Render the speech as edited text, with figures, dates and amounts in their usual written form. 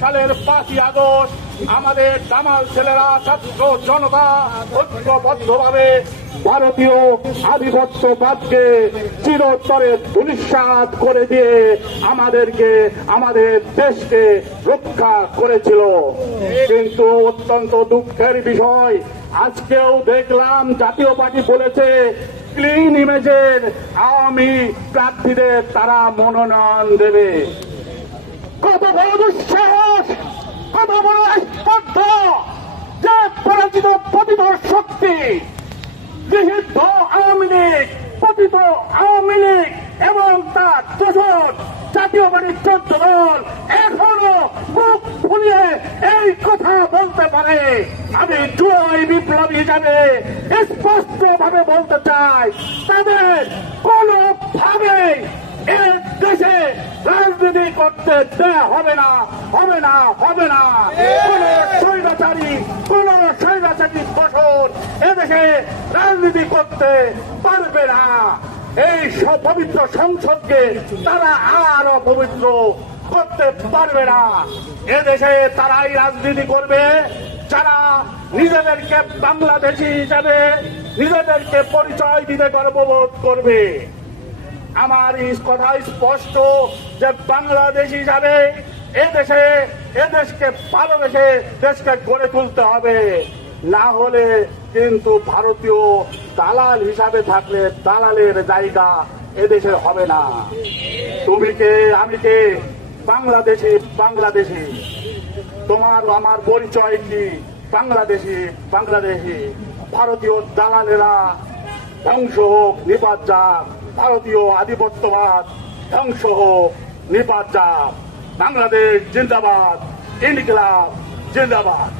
সালের 5ই আগস্ট আমাদের দামাল ছেলেরা ছাত্র জনতা ঐক্যবদ্ধভাবে ভারতীয় আধিপত্যবাদকে চিরতরে ধূলিসাৎ করে দিয়ে আমাদেরকে আমাদের দেশকে রক্ষা করেছিল। কিন্তু অত্যন্ত দুঃখের বিষয়, আজকেও দেখলাম জাতীয় পার্টি বলেছে ক্লিন ইমেজের আওয়ামী প্রার্থীদের তারা মনোনয়ন দেবে। কত বড় দুঃসাহস, কত বড় স্পর্ধা যে পরাজিত পতিত শক্তি, গৃহীত আওয়ামী লীগ, পতিত আওয়ামী লীগ এবং তার দোসর জাতীয় পার্টির 14 দল এখনো মুখ ফুলিয়ে এই কথা বলতে পারে। আমি জুলাই বিপ্লবী হিসাবে স্পষ্ট ভাবে বলতে চাই, তাদের কোনোভাবে এই দেশে রাজনীতি করতে দেয়া হবে না, হবে না, হবে না। কোন স্বৈরাচারী দোসর এদেশে রাজনীতি করতে পারবে না। এই পবিত্র সংসদকে তারা আরো পবিত্র করতে পারবে না। এদেশে তারাই রাজনীতি করবে যারা নিজেদেরকে বাংলাদেশী হিসাবে নিজেদেরকে পরিচয় দিতে গর্ববোধ করবে। আমার এই কথা স্পষ্ট যে বাংলাদেশ হিসাবে এদেশকে ভালোবেসে দেশকে গড়ে তুলতে হবে, না হলে কিন্তু ভারতীয় দালাল হিসাবে থাকলে দালালের জায়গা এদেশে হবে না। তুমি কে, আমি কে, বাংলাদেশি, বাংলাদেশি, তোমার আমার পরিচয় কি? বাংলাদেশি, বাংলাদেশি। ভারতীয় দালালেরা ধ্বংস হোক, নিপাত যাক। ভারতীয় আধিপত্যবাদ ধ্বংস হোক, নিপাত যাক। বাংলাদেশ জিন্দাবাদ, ইনকিলাব জিন্দাবাদ।